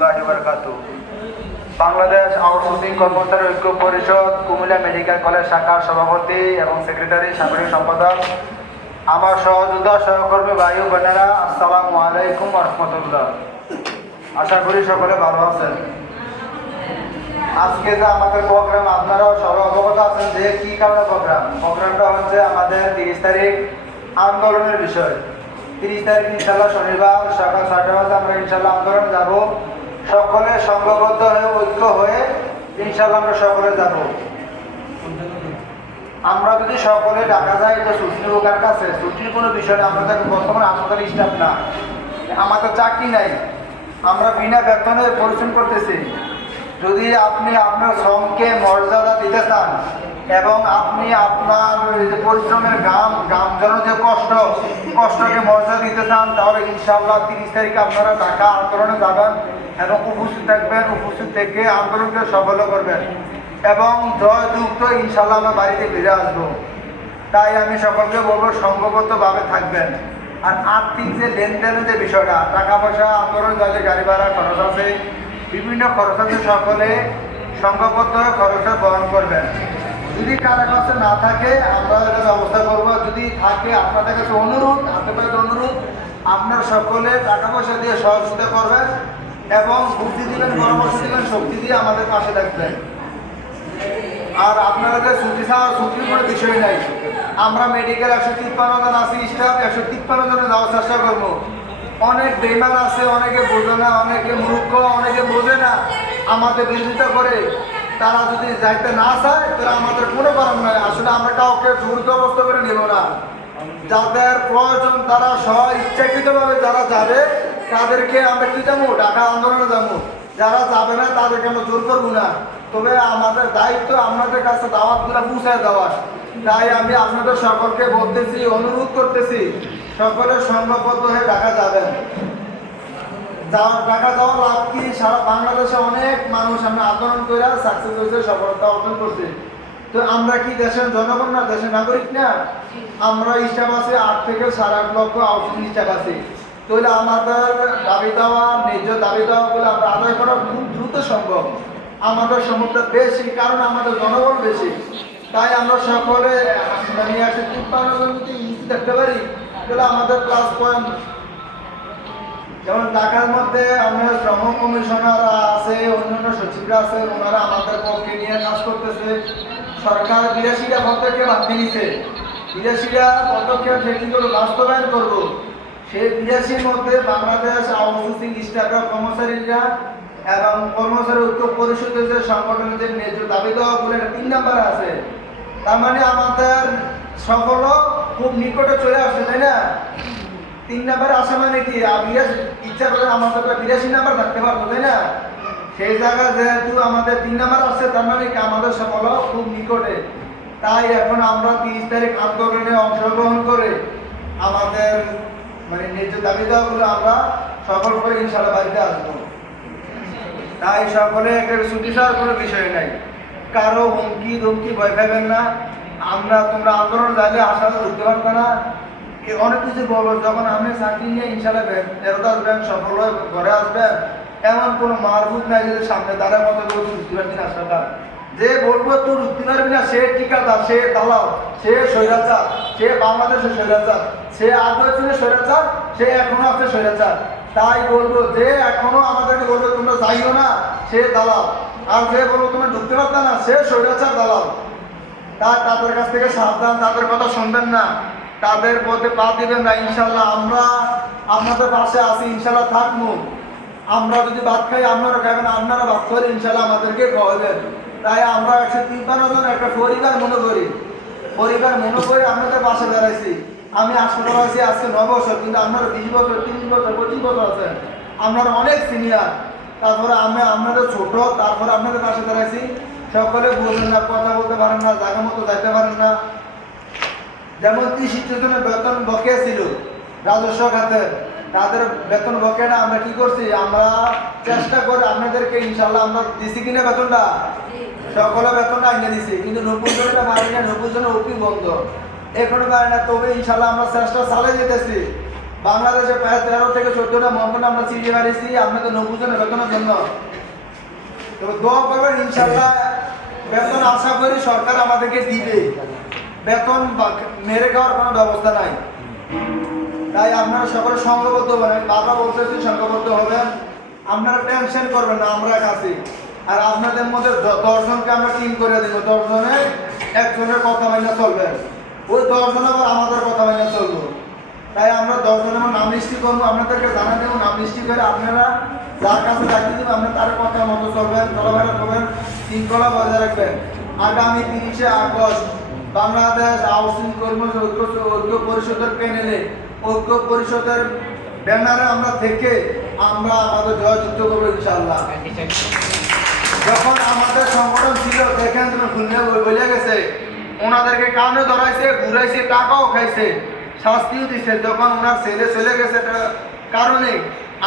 রহমতুল্লাহি ওয়া বারাকাতুহু। বাংলাদেশ আউটসোর্সিং কর্মচারী ঐক্য পরিষদ কুমিল্লা মেডিকেল কলেজ শাখার সভাপতি এবং সেক্রেটারি সাধারণ সম্পাদক, আমার সহযোদ্ধা সহকর্মী ভাই ও বোনেরা, আসসালামু আলাইকুম ওয়া রাহমাতুল্লাহ। আশা করি সকলে ভালো আছেন। আজকে যে আমাদের প্রোগ্রাম, আপনারাও সবাই অবগত আছেন যে কী কারণে প্রোগ্রামটা হচ্ছে আমাদের 30 তারিখ আন্দোলনের বিষয়। 30 তারিখ ইনশাল্লাহ শনিবার সকাল 6টা বাজে আমরা ইনশাল্লাহ আন্দোলনে যাব। সকলে সংঘবদ্ধ হয়ে ঐক্য হয়ে ইনশাল্লাহ আমরা সকলে যাব। আমরা যদি সকলে ডাকা যায় এটা ছুটি বোকার কাছে, ছুটির কোনো বিষয় না। আমরা দেখো বর্তমানে হাসপাতাল স্টাফ না, আমাদের চাকরি নাই, আমরা বিনা বেতনে পরিশ্রম করতেছি। যদি আপনি আপনার শ্রমকে মর্যাদা দিতে চান এবং আপনি আপনার পরিশ্রমের জন্য যে কষ্টকে মর্যাদা দিতে চান, তাহলে ইনশাআল্লাহ 30 তারিখে আপনারা ঢাকা আন্দোলনে যাবেন এবং উপস্থিত থাকবেন। উপস্থিত থেকে আন্দোলনকে সফল করবেন এবং জয়যুক্ত ইনশাআল্লাহ আমরা বাড়িতে ফিরে আসবো। তাই আমি সকলকে বলবো সংঘবদ্ধভাবে থাকবেন। আর আর্থিক যে লেনদেনের যে বিষয়টা, টাকা পয়সা আন্দোলন যাদের গাড়ি ভাড়া খরচ আছে, বিভিন্ন খরচ আছে, সকলে সংঘবদ্ধ হয়ে খরচটা বহন করবেন। যদি কারো কাছে না থাকে আমরা এটা ব্যবস্থা করবো, যদি থাকে আপনাদের কাছে অনুরোধ, আপনার সকলে টাকা পয়সা দিয়ে সহযোগিতা করবেন এবং বুদ্ধি দিবেন, পরামর্শ দিবেন, শক্তি দিয়ে আমাদের পাশে থাকবেন। আর আপনারা যে ছুটির কোনো বিষয় নাই। আমরা মেডিকেল 153 জন আছি, স্টাফ 153 জনে যাওয়ার চেষ্টা করবো। অনেক বেইমান আছে, অনেকে বোঝে না, অনেকে মূর্খ, অনেকে বোঝে না, আমাদের বিরোধিতা করে। তারা যদি যাইতে না চায় তাহলে আমাদের কোনো কারণ নাই। আসলে আমরা কাউকে জোরজবস্ত করে নেব না। যাদের প্রয়োজন তারা ইচ্ছাকৃতভাবে যারা যাবে তাদেরকে আমরা কি যাবো, ঢাকা আন্দোলনে যাবো। যারা যাবে না তাদেরকে আমরা জোর করবো না। তবে আমাদের দায়িত্ব আপনাদের কাছে দাওয়াতগুলো পৌঁছায় দেওয়া। তাই আমি আপনাদের সকলকে বলতেছি, অনুরোধ করতেছি, সকলে সংঘবদ্ধ হয়ে ঢাকা যাবেন। ঢাকা যাওয়ার লাভ কি? সারা বাংলাদেশে অনেক মানুষ আমরা আন্দোলন করে সাকসেস হয়েছে, সফলতা অর্জন করছে। তো আমরা কি দেশের জনগণ না, দেশের নাগরিক না? আমরা স্টাফ আছে 8 থেকে 8.5 লক্ষ আউটসোর্সিং স্টাফ আছে। তাহলে আমাদের দাবি দেওয়া, ন্যায্য দাবি দেওয়াগুলো আমরা আদায় করা খুব দ্রুত সম্ভব। আমাদের সমর্থন বেশি, কারণ আমাদের জনগণ বেশি। তাই আমরা সকলে 153 জন যদি থাকতে পারি তাহলে আমাদের প্লাস পয়েন্ট। যেমন ঢাকার মধ্যে আমরা শ্রম কমিশনার আছে, অন্যান্য সচিবরা আছে, ওনারা আমাদের পক্ষে নিয়ে কাজ করতেছে। সরকার 82টা পদক্ষেপ হাতে নিছে, 82টা পদক্ষেপ সেটিগুলো বাস্তবায়ন করব। সেই 82-র মধ্যে বাংলাদেশ আউটসোর্সিং স্টাফরা, কর্মচারীরা এবং কর্মচারী ঐক্য পরিষদের যে সংগঠনের যে ন্যায্য দাবি দেওয়াগুলো 3 নম্বরে আছে। তার মানে আমাদের সফল খুব নিকটে চলে আসছে, তাই না? 3 নম্বরে আসা মানে কি, ইচ্ছা করে আমাদের 82 নম্বর থাকতে পারবো, তাই না? সেই জায়গায় যেহেতু আমাদের 3 নম্বর আসছে, তার মানে কি আমাদের সফল খুব নিকটে। তাই এখন আমরা 30 তারিখ আন্দোলনে অংশগ্রহণ করে আমাদের ন্যায্য দাবি দেওয়াগুলো আমরা সফল করে ইনশাআল্লাহ বাড়িতে আসবো। তাই সকলে একটা ছুটি ছাড়ার কোনো বিষয় নাই। কারো হুমকি ভয় পাবেন না। তোমরা আন্দোলন যাইলে আশা করতে পারবে না, অনেক কিছু বলবো। যখন আপনি চাকরি নিয়ে ইনশাআল্লাহ ফেরত আসবেন, সফল হয়ে ঘরে আসবেন, এমন কোনো মারভুত নাই যে সামনে দাঁড়ার মতো উঠতে পারবি না। আশাটা যে বলবো তুই উঠতে পারবি না, সে ঠিকাদার, সে দালাল, সে স্বৈরাচার, সে বাংলাদেশের স্বৈরাচার, সে আগে ছিল স্বৈরাচার, সে এখনো আছে স্বৈরাচার। তাই বলবো যে এখনো আমাদেরকে বলবো তোমরা যাইও না, সে দালাল। আর যে বলবো তোমরা ঢুকতে পারত না, সে স্বৈরাচার, দালাল। তাই তাদের কাছ থেকে সাবধান, তাদের কথা শুনবেন না, তাদের পথে পা দিবেন না। ইনশাল্লাহ আমরা আপনাদের পাশে আছি, ইনশাল্লাহ থাকবো। আমরা যদি ভাত খাই আপনারা খাবেন, আপনারা ভাত করে ইনশাল্লাহ আমাদেরকে খাওয়াবেন। তাই আমরা 153 জন একটা পরিবার মনে করি, আপনাদের পাশে দাঁড়াইছি। আমি হাসপাতালে আছি আজকে 9 বছর, কিন্তু আপনারা 20 বছর, 30 বছর, 25 বছর আছেন। আপনারা অনেক সিনিয়র, তারপরে আমি আপনাদের ছোট, তারপরে আপনাদের পাশে দাঁড়াইছি। সকলে বলবেন না, কথা বলতে পারেন না, জায়গা মতো যাইতে পারেন না। যেমন 30 জনের বেতন বকেয়া ছিল রাজস্ব খাতে, তাদের বেতন বকেয়াটা আমরা কি করছি, আমরা চেষ্টা করে আপনাদেরকে ইনশাল্লাহ আমরা দিছি কিনা বেতনটা, সকলে বেতনটা এনে দিছি। কিন্তু 90 জনটা পারি না, 90 জনের ওপি বন্ধ, এখনো পারি না। তবে ইনশাল্লাহ আমরা চেষ্টা চালিয়ে যেতেছি। বাংলাদেশে প্রায় 13 থেকে 14টা মহকুমা আমরা চিঠি পাঠিয়েছি আপনাদের 90 জনের বেতনের জন্য। তবে দোয়া করবেন ইনশাআল্লাহ বেতন আশা করি সরকার আমাদেরকে দিবে, বেতন মেরে খাওয়ার কোনো ব্যবস্থা নাই। তাই আপনারা সকলে সংঘবদ্ধ হবেন, আমি বারবার বলতেছি সংঘবদ্ধ হবেন, আপনারা টেনশন করবেন না, আমরা কাছে। আর আপনাদের মধ্যে 10 জনকে আমরা টিম করে দেবো, 10 জনে একজনের কথা মাইনা চলবেন, ওই 10 জন আবার আমাদের কথা মাইনা চলবো। তাই আমরা 10 জনের নাম লিস্টি করবো, আপনাদেরকে জানা দেবো, নাম লিস্টি করে আপনারা যার কাছে চাকরি দেবেন আপনার তার কথা মতো চলবেন, চলাফেরা করবেন, শৃঙ্খলা বজায় রাখবেন। আগামী 30শে আগস্ট বাংলাদেশ হাউসিং কর্মী ঐক্য পরিষদের প্যানেলে, ঐক্য পরিষদের ব্যানারে আমরা থেকে আমরা আমাদের জয়যুক্ত করবো ইনশাআল্লাহ। যখন আমাদের সংগঠন ছিল দেখেন তুমি খুলনা বলে গেছে, ওনাদেরকে কানে ধরাইছে, ঘুরাইছে, টাকাও খাইছে, শাস্তিও দিচ্ছে। যখন ওনার ছেলে চলে গেছে কারণে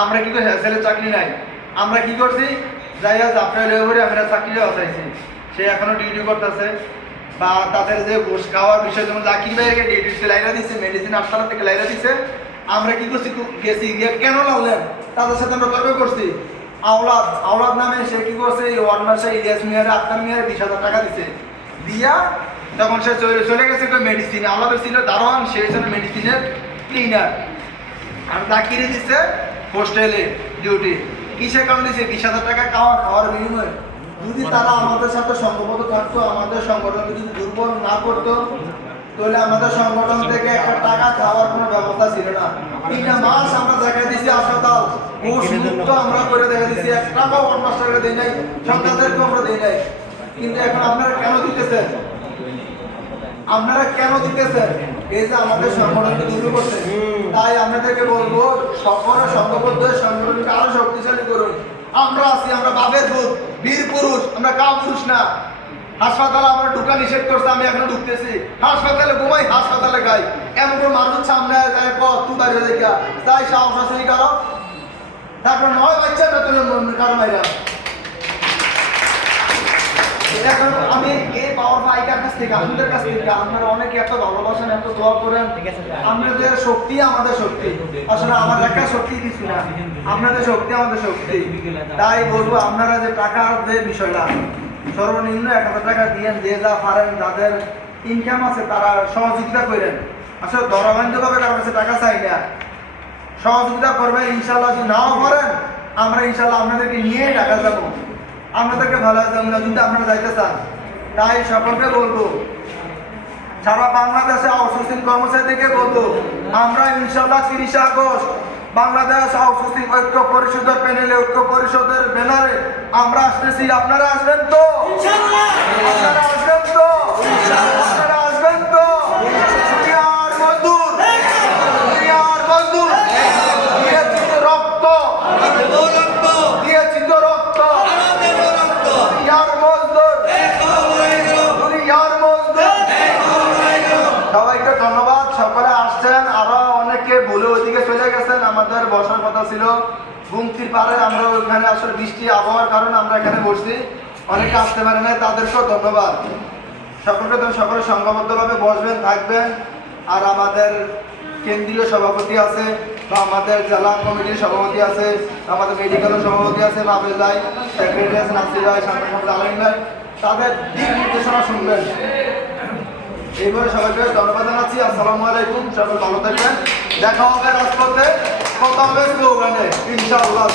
আমরা কি করে, ছেলে চাকরি নাই, আমরা কি করছি যাইয়া আপনার লেবরে আমরা চাকরিও আসাইছি, সে এখনো ডিউটি করতেছে। বা তাদের যে ঘুষ খাওয়ার বিষয়, যেমন জাকির ভাইকে ডিউটি লাইরা দিচ্ছে, মেডিসিন হাসপাতাল থেকে লাইরা দিচ্ছে, আমরা কি করছি গেছি গিয়ে কেন লাউলেন তাদের সাথে আমরা তর্ক করছি। আওলাদ নামে সে কি করছে ওয়ান মাসে ইলিয়াস মিয়ারে আক্তার মিয়ারে 20,000 টাকা দিচ্ছে, দিয়া তখন সে চলে গেছে মেডিসিন। আওলাদ ছিল দারোয়ান, সে ছিল মেডিসিনের ক্লিনার। আর জাকিরে দিচ্ছে হোস্টেলে ডিউটি। কিসের কারণ দিচ্ছে? 20,000 টাকা খাওয়ার বিনিময়ে। যদি তারা আমাদের সাথে সংঘবদ্ধ থাকতো, আমাদের সংগঠনকে যদি দুর্বল না করতো, তাহলে আমাদের সংগঠন থেকে একটা টাকা খাওয়ার কোনো ব্যবস্থা ছিল না। 3 মাস আমরা দেখা দিচ্ছি হাসপাতাল মুক্ত আমরা করে দেখা দিচ্ছি, 1 টাকাও মাস্টারকে দেয় নাই, সন্তানদেরকে আমরা দেয় নাই। কিন্তু এখন আপনারা কেন দিতেছেন? আপনারা কেন দিতেছেন? এই যে আমাদের সংগঠনকে দুর্বল করছে। তাই আপনাদেরকে বলবো সকলে সংঘবদ্ধ হয়ে সংগঠনকে আরো শক্তিশালী করুন। আমরা আছি, আমরা বাপের পুরুষ, বীর পুরুষ, আমরা কা পুরুষ না। হাসপাতালে আমরা ঢুকা নিষেধ করছে, আমি এখনো ঢুকতেছি। হাসপাতালে ঘুমাই, হাসপাতালে খাই, এমন করে মানুষ সামনে যায় তুই বাইরে দেখা তাই সাহস আছে কারো। তারপর 9 বাচ্চা বেতনের কারো বাইরে। এখন আমি এই পাওয়ার পাইকার কাছ থেকে, আপনাদের কাছ থেকে, আপনারা অনেকে এত ভালোবাসেন, এত দোয়া করেন। আপনাদের শক্তি আমাদের শক্তি, আসলে আমার একটা শক্তি কিছু না, আপনাদের শক্তি আমাদের শক্তি। তাই বলবো আপনারা যে টাকার যে বিষয়টা সর্বনিম্ন 1,000 টাকা দিয়েন, যে যা পারেন, যাদের ইনকাম আছে তারা সহযোগিতা করেন। আসলে ধরাবান্ধবভাবে কারোর কাছে টাকা চাই না, সহযোগিতা করবেন। ইনশাল্লাহ যদি নাও করেন, আমরা ইনশাল্লাহ আপনাদেরকে নিয়েই ঢাকা যাবো, আপনাদেরকে ভালো যাবো না যদি আপনারা যাইতে চান। তাই সকলকে বলবো, সারা বাংলাদেশে আউটসোর্সিং কর্মচারীদেরকে বলবো, আমরা ইনশাল্লাহ 30 আগস্ট বাংলাদেশ আউটসোর্সিং ঐক্য পরিষদের প্যানেলে, ঐক্য পরিষদের ব্যানারে আমরা আসতেছি। আপনারা আসবেন তো? আপনারা আসবেন তো? আপনারা আসবেন তো? দুনিয়ার মজদুর, দুনিয়ার মজদুর দিয়েছি তো রক্ত, দিয়েছি তো রক্ত, দুনিয়ার মজদুর, দুনিয়ার মজদুর। সবাইকে ধন্যবাদ, সকলে আসছেন। আরো অনেকে ভুলে ওইদিকে চলে গেছেন, আমাদের বসার কথা ছিল গুমতির পারে, আমরা ওইখানে আসলে বৃষ্টি আবহাওয়ার কারণে আমরা এখানে বসছি, অনেকে আসতে পারে না, তাদেরকেও ধন্যবাদ। সকলকে তো সকলে সংঘবদ্ধভাবে বসবেন, থাকবেন। আর আমাদের কেন্দ্রীয় সভাপতি আছে, বা আমাদের জেলা কমিটির সভাপতি আছে, আমাদের মেডিকেলের সভাপতি আছে, বাবেল ভাই, সেক্রেটারি আছে নাসির ভাই, সামনে আলম ভাই, তাদের দিক নির্দেশনা শুনবেন। এইভাবে সবাইকে ধন্যবাদ জানাচ্ছি। আসসালামু আলাইকুম, সবাই ভালো থাকবেন। দেখা হবে রাজপথে, কথা হবে স্লোগানে ইনশাআল্লাহ।